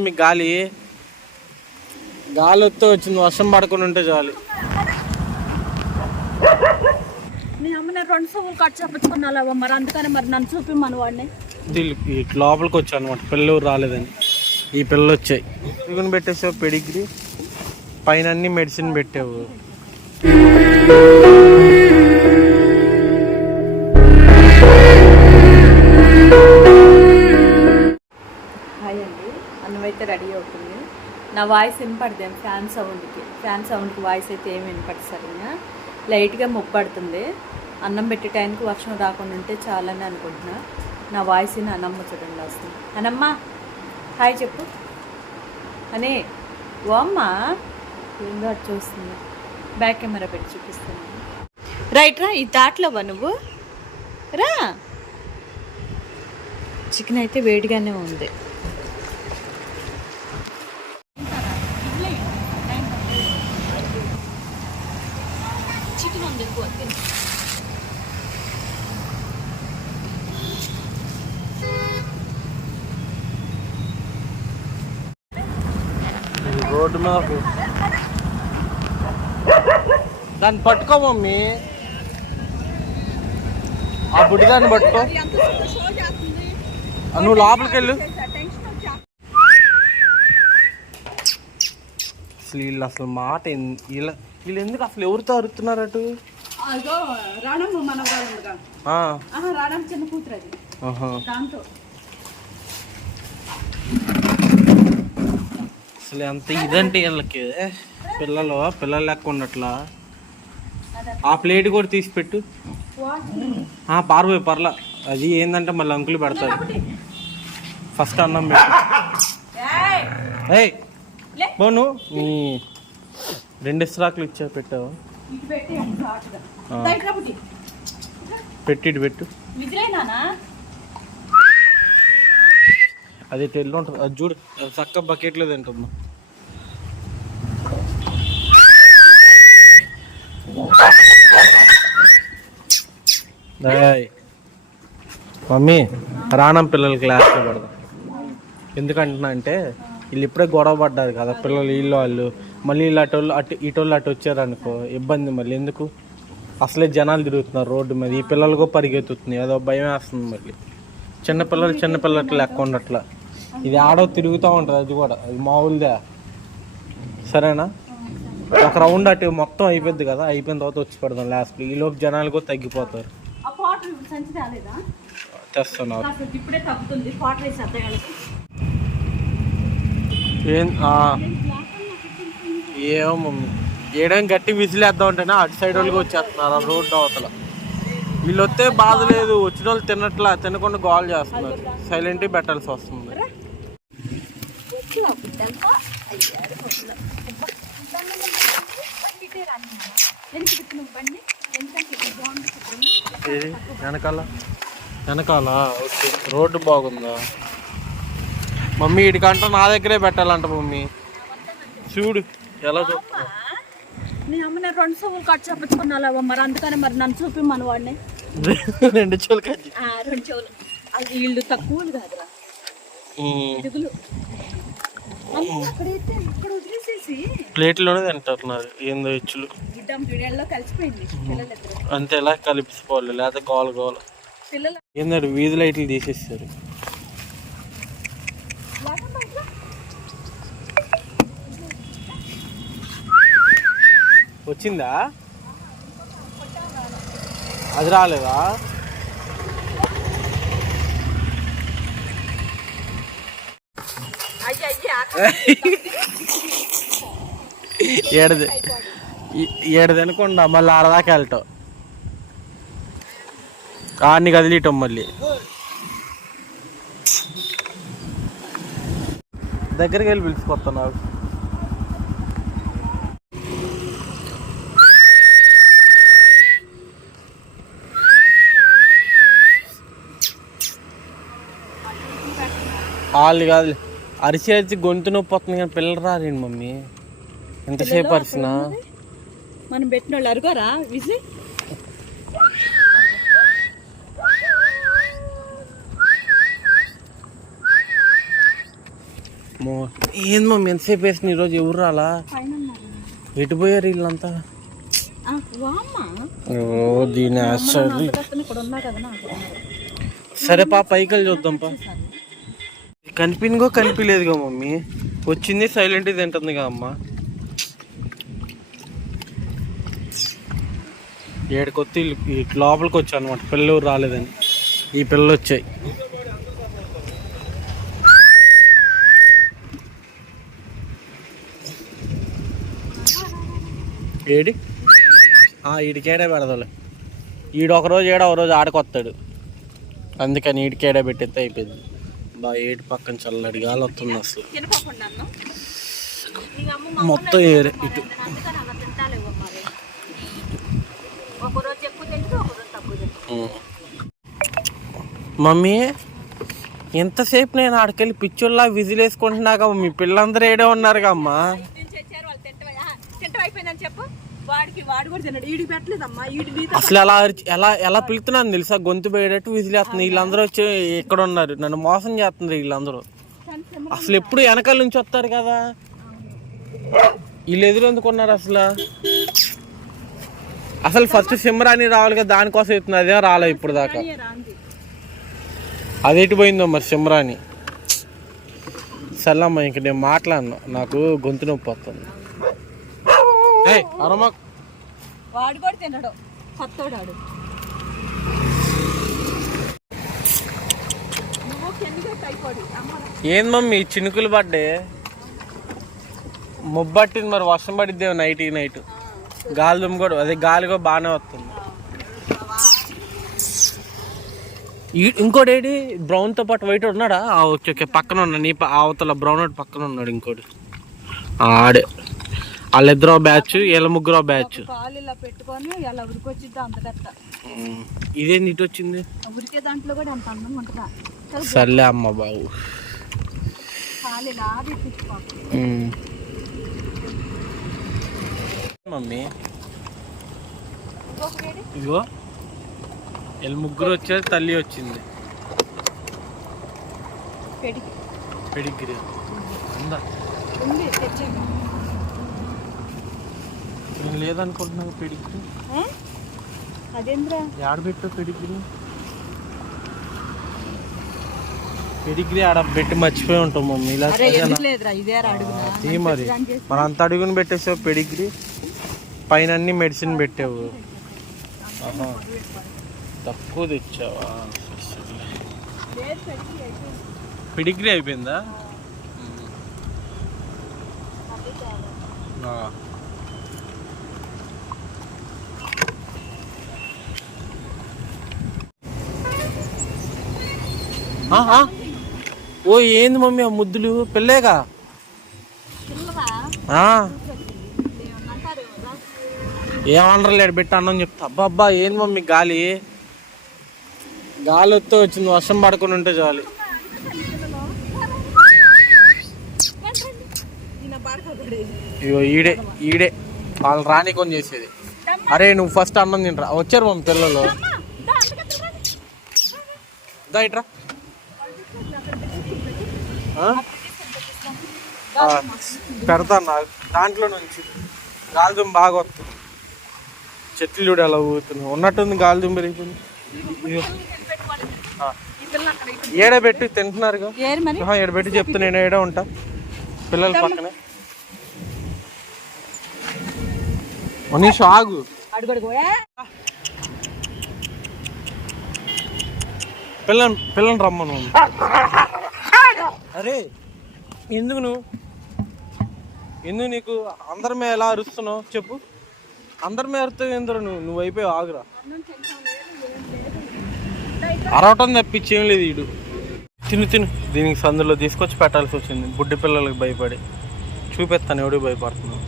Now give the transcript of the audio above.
మీ గాలి? గాలి వస్తే వచ్చింది వర్షం పడకుండా ఉంటే చాలు. నీ అమ్మ నేను రెండు సొమ్ములు కట్ చెప్పించుకున్నావు మరి అందుకని మరి నన్ను చూపిమ్మను వాడిని. దీని ఇటు లోపలికి వచ్చా అనమాట పిల్లలు రాలేదని. ఈ పిల్లలు వచ్చాయి. ఇవన్నీ పెట్టేసావు పెడిగ్రీ పైన అన్ని మెడిసిన్ పెట్టావు. నా వాయిస్ వినపడదు? ఫ్యాన్ సౌండ్కి. ఫ్యాన్ సౌండ్కి వాయిస్ అయితే ఏమి వినపడదు సరేనా? లైట్గా ముప్పడుతుంది అన్నం పెట్టే టైంకి వర్షం రాకుండా ఉంటే చాలని అనుకుంటున్నా. నా వాయిస్ అనమ్మ చూడండి వస్తుంది అనమ్మ హాయ్ చెప్పు. అనే ఓ అమ్మ. ఏందో అటు చూస్తుంది. బ్యాక్ కెమెరా పెట్టి చూపిస్తాను రైట్ రా ఈ దాంట్లోవా నువ్వు? రా. చికెన్ అయితే వేడిగానే ఉంది. రోడ్డు మీద దాన్ని పట్టుకో మమ్మీ. ఆ బుడ్డి దాన్ని పట్టుకో. నువ్వు లోపలికి వెళ్ళు. అసలు వీళ్ళు అసలు మాట వీళ్ళ వీళ్ళు ఎందుకు అసలు ఎవరితో అరుతున్నారు అటు? మన రాణమ్మ చిన్న కూతురు అది. దాంతో. అసలు ఎంత ఇదంటే వీళ్ళకి. పిల్లలు పిల్లలు లెక్క ఉన్నట్లా. ఆ ప్లేట్ కూడా తీసి పెట్టు. ఆ, పారిపోయి పర్లా. అది ఏంటంటే మళ్ళీ అంకులు పెడతారు. ఫస్ట్ అన్నం పెట్టు. ఏయ్ లే. పోను. నీ రెండు ఇస్రాకులు ఇచ్చా పెట్టావు. ఇటు పెట్టి. అది తెల్లు ఉంటుంది. అది చూడు అది చక్క బకెట్లో తింటుంది మమ్మీ రాణం పిల్లలు క్లాస్లో పెడదాం. ఎందుకంటున్నా అంటే వీళ్ళు ఇప్పుడే గొడవ పడ్డారు కదా పిల్లలు వీళ్ళు వాళ్ళు. మళ్ళీ వీళ్ళు అటు వాళ్ళు అటు ఇటోళ్ళు అటు వచ్చారనుకో ఇబ్బంది మళ్ళీ. ఎందుకు? అసలే జనాలు తిరుగుతున్నారు రోడ్డు మీద. ఈ పిల్లలకు పరిగెత్తుతుంది ఏదో భయం వేస్తుంది మళ్ళీ. చిన్నపిల్లలు చిన్నపిల్లట్లు లెక్క ఉండట్లా. ఇది ఆడో తిరుగుతూ ఉంటుంది అది కూడా. అది మామూలుదే. సరేనా? ఒక రౌండ్ అటు మొత్తం అయిపోద్ది కదా అయిపోయిన తర్వాత వచ్చి పెడదాం లాస్ట్కి ఈ లోపు జనాలు కూడా తగ్గిపోతారు. తెస్తున్నారు ఏం. ఏమో మమ్మీ. ఏడేం గట్టి విసిలేద్దాం అంటేనే అటు సైడ్ వాళ్ళకి వచ్చేస్తున్నారు ఆ రోడ్డు అవతల. వీళ్ళు వస్తే బాధ లేదు వచ్చిన వాళ్ళు తినట్లా తినకుండా గోల్ చేస్తున్నారు. సైలెంట్ పెట్టాల్సి వస్తుంది. వెనకాల? వెనకాల ఓకే. రోడ్డు బాగుందా? మమ్మీ ఇటుకంట నా దగ్గరే పెట్టాలంట మమ్మీ. చూడు ఎలా చూస్తున్నా నీ అమ్మ నేను రెండు సొమ్ములు కట్ చెప్పించుకున్నావు మరి అందుకని మరి నన్ను చూపిమ్మను వాడిని. రెండు చెవులు రెండు చెవులు. అది వీళ్ళు తక్కువలు కాదురా. ఇడుగులు ప్లేట్లోనే తింటున్నారు ఏందో ఇచ్చులు. అంతే ఎలా కలిపిపోవాలి లేకపోతే గోల గోల. ఏందంటే వీధి లైట్లు తీసేస్తారు వచ్చిందా? అది రాలేదా? అయ్యి అయ్యి ఏడది మళ్ళీ ఆడదాకా వెళ్ళటం ఆడిని కదిలియటం మళ్ళీ. దగ్గరికి వెళ్ళి పిలుచుకొస్తున్నావు వాళ్ళు కాదు అరిచి అరిచి గొంతు నొప్పి వస్తుంది కానీ పిల్లలు రాలేండి మమ్మీ? ఎంతసేపు అరిచినా మనం పెట్టిన వాళ్ళు అరుగారా మో ఏంది మమ్మీ ఎంతసేపు వేసిన ఈరోజు? ఎవరు రాలా. ఎటు పోయారు వీళ్ళంతా? ఓ దీని సరే పా పైకి వెళ్ళి చూద్దాం పా. కనిపినగో కనిపించలేదుగా మమ్మీ. వచ్చింది సైలెంట్ తింటుందిగా అమ్మ. ఏడుకొత్తి లోపలికి వచ్చా అనమాట పిల్లలు రాలేదని. ఈ పిల్లలు వచ్చాయి ఏడి ఈడికేడే పెడదాలే. ఈడు రోజు ఏడో ఒక రోజు ఆడకొస్తాడు అందుకని ఈడికేడే పెట్టేస్తే అయిపోయింది. బా ఏడు పక్కన చల్లడి గాలి వస్తుంది అసలు. మొత్తం ఏరే ఇటు. మమ్మీ ఎంతసేపు నేను ఆడికెళ్ళి పిచ్చోళ్ళ విజిల్ వేసుకుంటున్నాక మీ పిల్లలందరూ ఏడే ఉన్నారుగా అమ్మా నుంచి వచ్చారు వాళ్ళు తింటవా తింటం అయిపోయిందని చెప్పు వాడికి వాడు కూడా తిన్నాడు ఈడికి పెట్టలేదమ్మా. ఈడి నీతో అసలు ఎలా అరిచి- ఎలా ఎలా పిలుతున్నాను తెలుసా? గొంతు పోయేటట్టు విజిల్ వేస్తుంది వీళ్ళందరూ వచ్చి ఇక్కడ ఉన్నారు. నన్ను మోసం చేస్తున్నారు వీళ్ళందరూ. అసలు ఎప్పుడు వెనకాల నుంచి వస్తారు కదా? వీళ్ళు ఎదురు ఎందుకు ఉన్నారు అసలు? అసలు ఫస్ట్ సిమ్రాని రావాలి కదా దానికోసం ఎత్తున్నా అదే రాలే ఇప్పుడు దాకా. రాంది. అది ఎటు పోయిందో మరి సిమ్రాని సల్లమ్మ ఇంక నేను మాట్లాడను. నాకు గొంతు నొప్పి వస్తుంది. వాడు కూడా తినడు. ఏంది మమ్మీ చినుకులు పడ్డే? ముబ్బట్టింది మరి వర్షం పడిద్దేమో నైట్ నైట్ గాలి దుమ్ము కూడా అదే గాలి కూడా బాగానే వస్తుంది. ఈ- ఇంకోటి ఏంటి? బ్రౌన్తో పాటు వైట్ ఉన్నాడా? ఆ, ఓకే ఓకే పక్కన ఉన్నాడు నీ అవతల బ్రౌన్ పక్కన ఉన్నాడు ఇంకోటి. ఆడే. వాళ్ళిద్దరో బ్యాచ్ వీళ్ళ ముగ్గురో బ్యాచ్. కాలు ఇలా పెట్టుకొని ఇలా అంత పెద్ద. ఇదేంది ఇటు వచ్చింది? ఉరికే దాంట్లో కూడా అందం ఉంటుందా? సర్లే అమ్మ బాబు. కాలు ఇలా. మమ్మీ? ఇదిగో. వీళ్ళు ముగ్గురు వచ్చారు తల్లి వచ్చింది. పెడిగ్రీ. ఉందా నేను లేదనుకుంటున్నాను పెడిగ్రీ అదేంద్రా? ఆడ పెట్టు పెడిగ్రీ పెడిగ్రీ ఆడ పెట్టి మర్చిపోయి ఉంటాం మమ్మీ. ఇలా తీ మరి. మరి అంత అడుగుని పెట్టేసావు పెడిగ్రీ పైన అన్ని మెడిసిన్ పెట్టావు. తక్కువ తెచ్చావా? పెడిగ్రీ అయిపోయిందా ఆ. ఆ, ఆ. ఓ ఏంది మమ్మీ ఆ ముద్దులు? పిల్లేగా పిల్లవా? ఆ, ఏమన్నంటారు? రా. ఏమనరు లేడు పెట్టి అన్నం చెప్తా. అబ్బా అబ్బా ఏంది మమ్మీ గాలి? గాలి వస్తే వచ్చింది వర్షం పడుకుని ఉంటే చాలు. ఇగో ఈడే ఈడే. వాళ్ళు రాని కొని చేసేది. అరే నువ్వు ఫస్ట్ అన్నం తింటరా వచ్చారు మమ్మీ పిల్లలు. దా ఇట్రా. పెడతాను దాంట్లో నుంచి గాలిదుం బాగా వస్తుంది. చెట్లు చూడు ఎలా ఊగుతున్నాయి. ఉన్నట్టుంది గాలిదుం పెరిగిపోయింది. ఇదిగో. ఆ. ఈ పిల్ల అక్కడ ఇటు. ఏడ పెట్టి తింటున్నారుగా? ఏరు మరి? ఆహా, ఈడ పెట్టి చెప్తే నేను ఏడ ఉంటా? పిల్లల పక్కనే. మనీష్ ఆగు. పిల్లని పిల్లని రమ్మను. అరే ఎందుకు నువ్వు? ఎందుకు నీకు అందరి మీద ఎలా అరుస్తున్నావు? చెప్పు. అందరి మీద అరుస్తావు ఎందుకు నువ్వు? నువ్వు అయిపోయి ఆగురా. అరవటం తప్పించి ఏం లేదు ఈడు. తిను తిను. దీనికి సందులో తీసుకొచ్చి పెట్టాల్సి వచ్చింది. బుడ్డి పిల్లలకి భయపడి. చూపిస్తాను ఎవడు భయపడుతున్నావు?